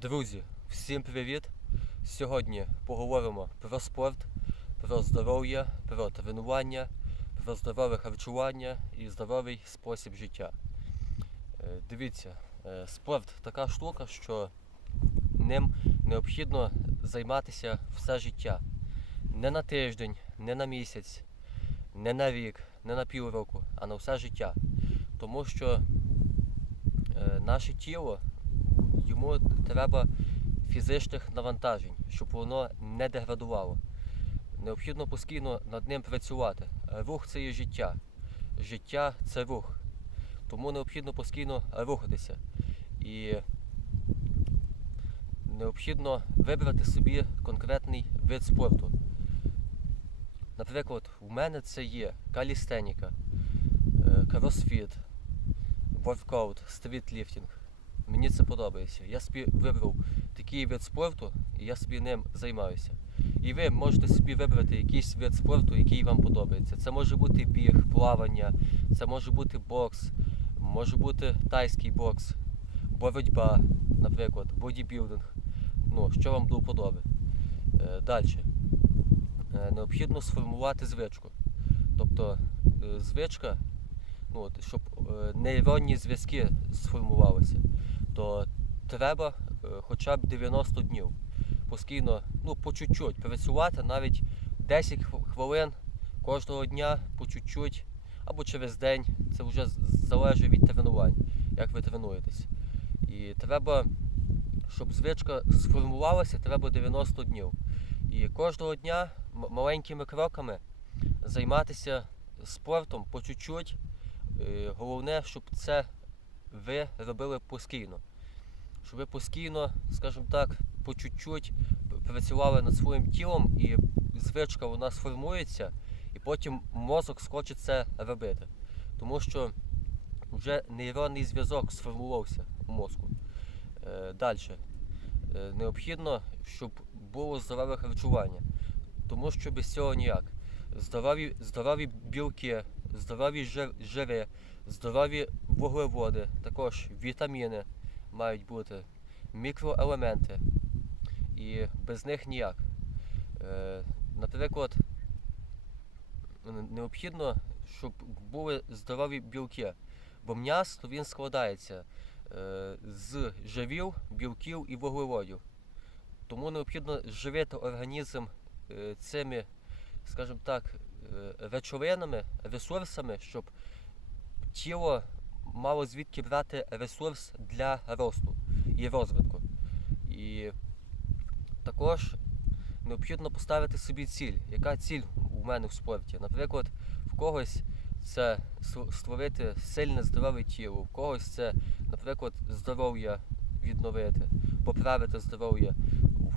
Друзі, всім привіт! Сьогодні поговоримо про спорт, про здоров'я, про тренування, про здорове харчування і здоровий спосіб життя. Е, Дивіться, е, спорт така штука, що ним необхідно займатися все життя. Не на тиждень, не на місяць, не на рік, не на півроку, а на все життя. Тому що е, наше тіло йому треба фізичних навантажень, щоб воно не деградувало. Необхідно постійно над ним працювати. Рух це є життя. Життя це рух. Тому необхідно постійно рухатися. І необхідно вибрати собі конкретний вид спорту. Наприклад, у мене це є калістеніка, е, кросфіт, воркаут, стрітліфтинг. Мені це подобається. Я собі вибрав такий вид спорту і я собі ним займаюся. І ви можете собі вибрати якийсь вид спорту, який вам подобається. Це може бути біг, плавання, це може бути бокс, може бути тайський бокс, боротьба, наприклад, бодібілдинг. Ну, що вам до вподоби. Е, Далі. Необхідно сформувати звичку. Тобто е, звичка, ну, щоб е, нейронні зв'язки сформувалися, то треба е, хоча б 90 днів постійно, ну, по чуть-чуть працювати навіть 10 хвилин кожного дня по чуть-чуть або через день. Це вже залежить від тренувань, як ви тренуєтесь. І треба, щоб звичка сформувалася, треба 90 днів. І кожного дня маленькими кроками займатися спортом по чуть-чуть. Е, Головне, щоб це ви робили постійно. Щоб ви постійно, скажімо так, по чуть-чуть працювали над своїм тілом і звичка вона сформується, і потім мозок схоче це робити. Тому що вже нейронний зв'язок сформувався у мозку. Е, Далі. Необхідно, щоб було здорове харчування. Тому що без цього ніяк. Здорові, здорові білки, здорові жир- жири, здорові вуглеводи, також вітаміни мають бути, мікроелементи. І без них ніяк. Е, наприклад, необхідно, щоб були здорові білки. Бо м'яс він складається е, з жирів, білків і вуглеводів. Тому необхідно живити організм е, цими, скажімо так, речовинами, ресурсами, щоб тіло мало звідки брати ресурс для росту і розвитку. І також необхідно поставити собі ціль. Яка ціль у мене в спорті? Наприклад, в когось це створити сильне здорове тіло, в когось це, наприклад, здоров'я відновити, поправити здоров'я,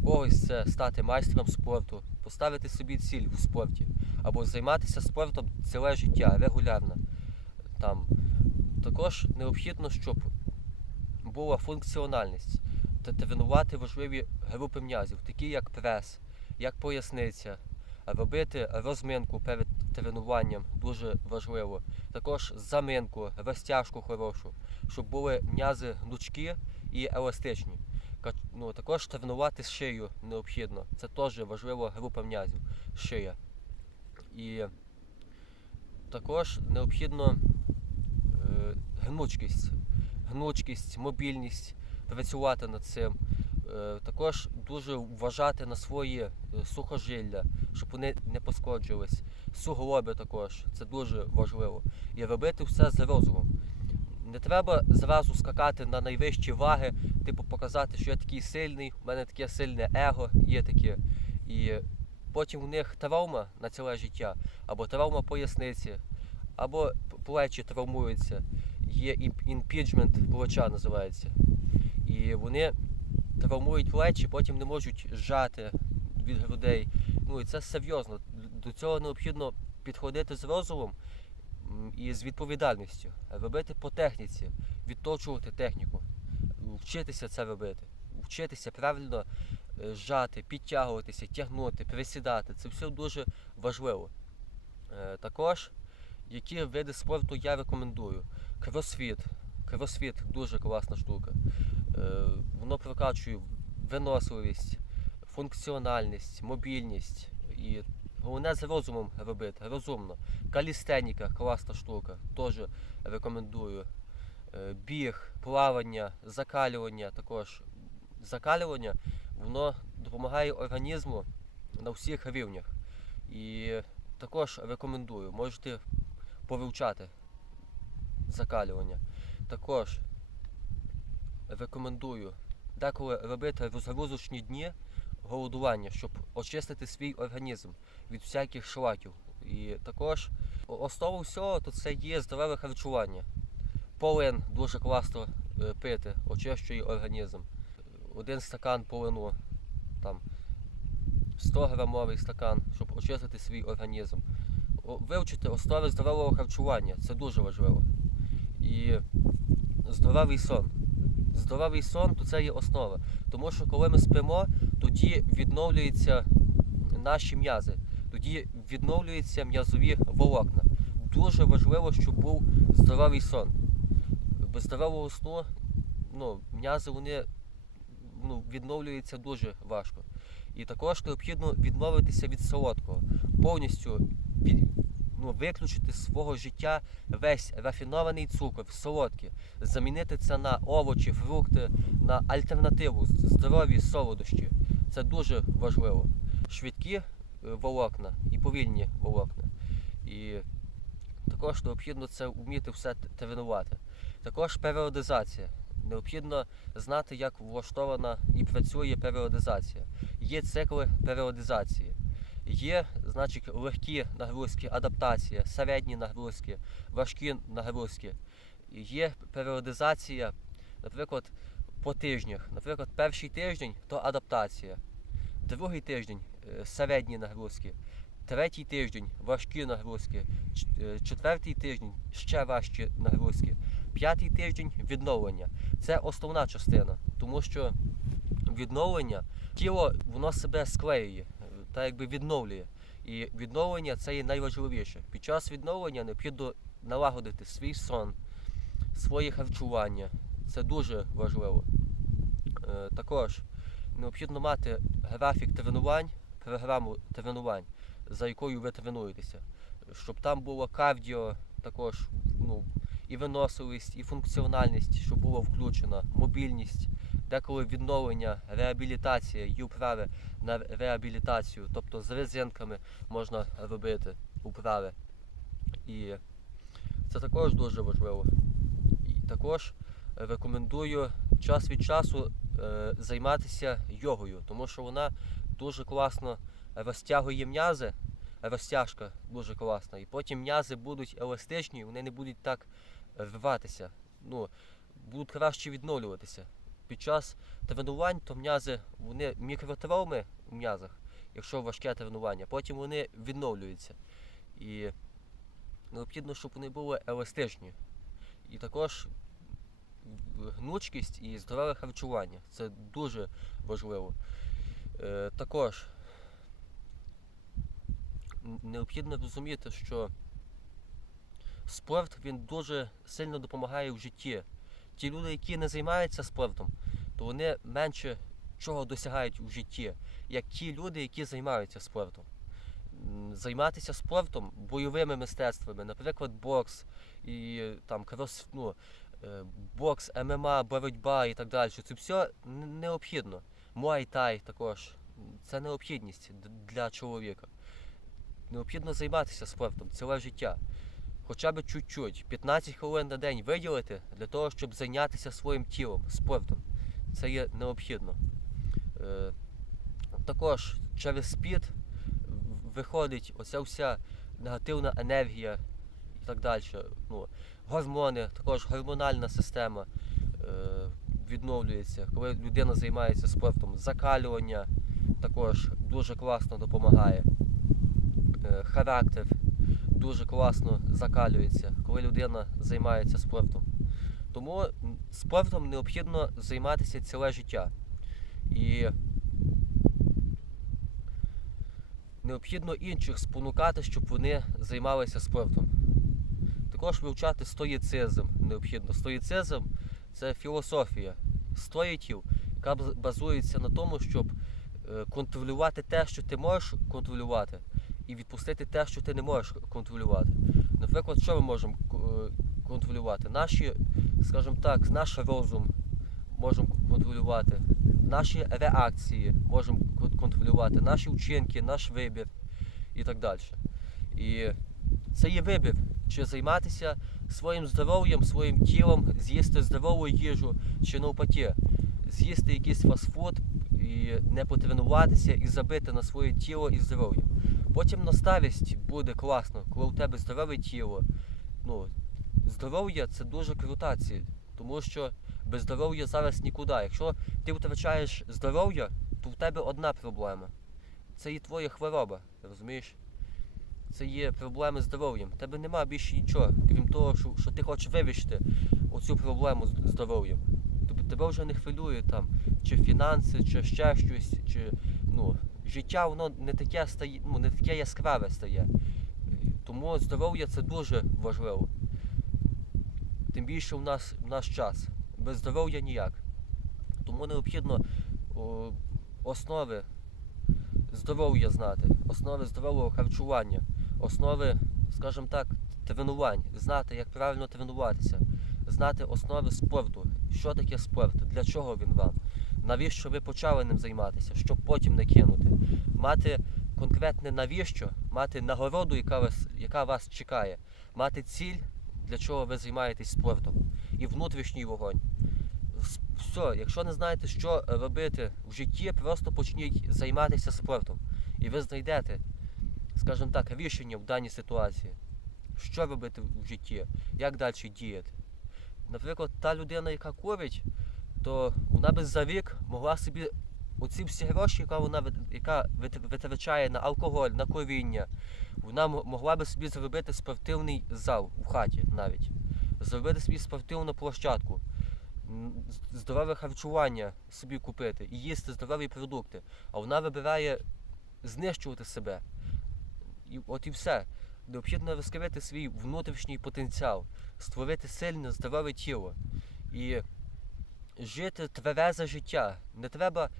в когось це стати майстром спорту, поставити собі ціль в спорті, або займатися спортом ціле життя, регулярно. Там. Також необхідно, щоб була функціональність та тренувати важливі групи м'язів, такі як прес, як поясниця, робити розминку перед тренуванням дуже важливо. Також заминку, розтяжку хорошу, щоб були м'язи гнучкі і еластичні. Ну, також тренувати шию необхідно. Це теж важлива група м'язів. Шия. І також необхідно гнучкість, гнучкість, мобільність, працювати над цим. Е, Також дуже вважати на свої е, сухожилля, щоб вони не пошкоджувались. Суглоби також, це дуже важливо. І робити все з розумом. Не треба зразу скакати на найвищі ваги, типу показати, що я такий сильний, у мене таке сильне его, є таке. І потім у них травма на ціле життя, або травма поясниці, або плечі травмуються. Є імпіджмент плеча називається. І вони травмують плечі, потім не можуть зжати від грудей. Ну і це серйозно. До цього необхідно підходити з розумом і з відповідальністю, робити по техніці, відточувати техніку, вчитися це робити, вчитися правильно е, зжати, підтягуватися, тягнути, присідати. Це все дуже важливо. Е, Також, які види спорту я рекомендую? Кросфіт. Кросфіт дуже класна штука. воно прокачує виносливість, функціональність, мобільність. І головне з розумом робити, розумно. Калістеніка, класна штука, теж рекомендую. Е, Біг, плавання, закалювання також. Закалювання воно допомагає організму на всіх рівнях. І також рекомендую, можете повивчати закалювання. Також рекомендую деколи робити розгрузочні дні голодування, щоб очистити свій організм від всяких шлаків. І також о- основа всього то це є здорове харчування. Полин дуже класно е, пити, очищує організм. Один стакан полину, там 100 грамовий стакан, щоб очистити свій організм. Вивчити основи здорового харчування це дуже важливо. І здоровий сон. Здоровий сон то це є основа. Тому що коли ми спимо, тоді відновлюються наші м'язи, тоді відновлюються м'язові волокна. Дуже важливо, щоб був здоровий сон. Без здорового сну ну, м'язи вони ну, відновлюються дуже важко. І також необхідно відмовитися від солодкого, повністю ну, виключити з свого життя весь рафінований цукор, солодкі, замінити це на овочі, фрукти, на альтернативу, здорові солодощі. Це дуже важливо. Швидкі е, волокна і повільні волокна. І також необхідно це вміти все тренувати. Також періодизація. Необхідно знати, як влаштована і працює періодизація. Є цикли періодизації. Є, значить, легкі нагрузки, адаптація, середні нагрузки, важкі нагрузки. Є періодизація, наприклад, по тижнях. Наприклад, перший тиждень то адаптація, другий тиждень е, середні нагрузки, третій тиждень важкі нагрузки, е, четвертий тиждень ще важчі нагрузки, п'ятий тиждень відновлення. Це основна частина, тому що відновлення тіло воно себе склеює, та якби відновлює. І відновлення це є найважливіше. Під час відновлення необхідно налагодити свій сон, своє харчування. Це дуже важливо. Е, Також необхідно мати графік тренувань, програму тренувань, за якою ви тренуєтеся, щоб там було кардіо, також ну, і виносливість, і функціональність, щоб була включена, мобільність, деколи відновлення, реабілітація і вправи на реабілітацію, тобто з резинками можна робити вправи. І це також дуже важливо. І також рекомендую час від часу е, займатися йогою, тому що вона дуже класно розтягує м'язи, розтяжка дуже класна. І потім м'язи будуть еластичні, вони не будуть так рватися. Ну, будуть краще відновлюватися. Під час тренувань то м'язи, вони мікротравми у м'язах, якщо важке тренування, потім вони відновлюються. І необхідно, щоб вони були еластичні. І також гнучкість і здорове харчування. Це дуже важливо. Е, також необхідно розуміти, що спорт він дуже сильно допомагає в житті. Ті люди, які не займаються спортом, то вони менше чого досягають у житті, як ті люди, які займаються спортом. Займатися спортом, бойовими мистецтвами, наприклад, бокс і там крос, ну, е, бокс, ММА, боротьба і так далі. Це все необхідно. Муай-тай також. Це необхідність для чоловіка. Необхідно займатися спортом ціле життя. Хоча б чуть-чуть, 15 хвилин на день виділити для того, щоб зайнятися своїм тілом, спортом. Це є необхідно. Е, також через спід виходить оця вся негативна енергія і так далі. Ну, гормони, також гормональна система е, відновлюється, коли людина займається спортом. Закалювання також дуже класно допомагає. Е, характер дуже класно закалюється, коли людина займається спортом. Тому спортом необхідно займатися ціле життя. І необхідно інших спонукати, щоб вони займалися спортом. Також вивчати стоїцизм необхідно. Стоїцизм це філософія. стоїтів, яка базується на тому, щоб е, контролювати те, що ти можеш контролювати, і відпустити те, що ти не можеш контролювати. Наприклад, що ми можемо е, контролювати? Наші, скажімо так, наш розум можемо контролювати, наші реакції можемо контролювати, наші вчинки, наш вибір і так далі. І це є вибір, чи займатися своїм здоров'ям, своїм тілом, з'їсти здорову їжу, чи навпаки, з'їсти якийсь фастфуд і не потренуватися і забити на своє тіло і здоров'я. Потім на старість буде класно, коли у тебе здорове тіло. Ну, здоров'я це дуже крута ціль, тому що без здоров'я зараз нікуди. Якщо ти втрачаєш здоров'я, то в тебе одна проблема. Це і твоя хвороба, розумієш? Це є проблеми з здоров'ям. В тебе нема більше нічого, крім того, що, що ти хочеш вирішити оцю проблему з здоров'ям. Тобто тебе вже не хвилює там, чи фінанси, чи ще щось, чи ну, життя воно не таке стає, ну, не таке яскраве стає. Тому здоров'я це дуже важливо. Тим більше в нас в наш час. Без здоров'я ніяк. Тому необхідно о, основи здоров'я знати, основи здорового харчування, основи, скажімо так, тренувань, знати, як правильно тренуватися, знати основи спорту, що таке спорт, для чого він вам, навіщо ви почали ним займатися, щоб потім не кинути, мати конкретне навіщо, мати нагороду, яка вас, яка вас чекає, мати ціль, для чого ви займаєтесь спортом, і внутрішній вогонь. Все, якщо не знаєте, що робити в житті, просто почніть займатися спортом. І ви знайдете, скажімо так, рішення в даній ситуації. Що робити в житті, як далі діяти. Наприклад, та людина, яка курить, то вона би за рік могла собі оці всі гроші, яка вона яка витрачає на алкоголь, на куріння, вона могла би собі зробити спортивний зал в хаті навіть, зробити собі спортивну площадку, здорове харчування собі купити і їсти здорові продукти. А вона вибирає знищувати себе. І от і все. Необхідно розкрити свій внутрішній потенціал, створити сильне, здорове тіло і жити тверезе життя. Не треба,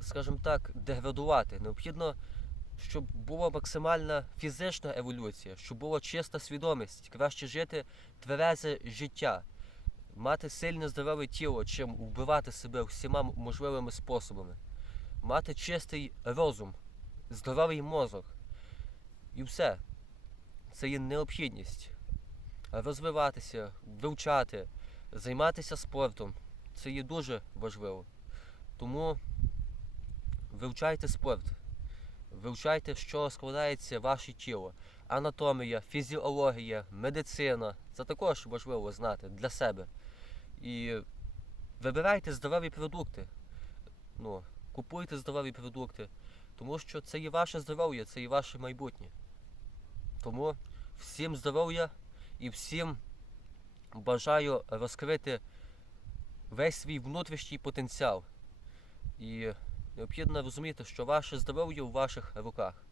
скажімо так, деградувати. Необхідно, щоб була максимальна фізична еволюція, щоб була чиста свідомість, краще жити тверезе життя, мати сильне здорове тіло, чим вбивати себе всіма можливими способами, мати чистий розум, здоровий мозок. І все. Це є необхідність. Розвиватися, вивчати, займатися спортом. Це є дуже важливо. Тому вивчайте спорт. Вивчайте, що складається ваше тіло. Анатомія, фізіологія, медицина. Це також важливо знати для себе. І вибирайте здорові продукти. Ну, купуйте здорові продукти. Тому що це є ваше здоров'я, це є ваше майбутнє. Тому всім здоров'я і всім бажаю розкрити весь свій внутрішній потенціал. І необхідно розуміти, що ваше здоров'я у ваших руках.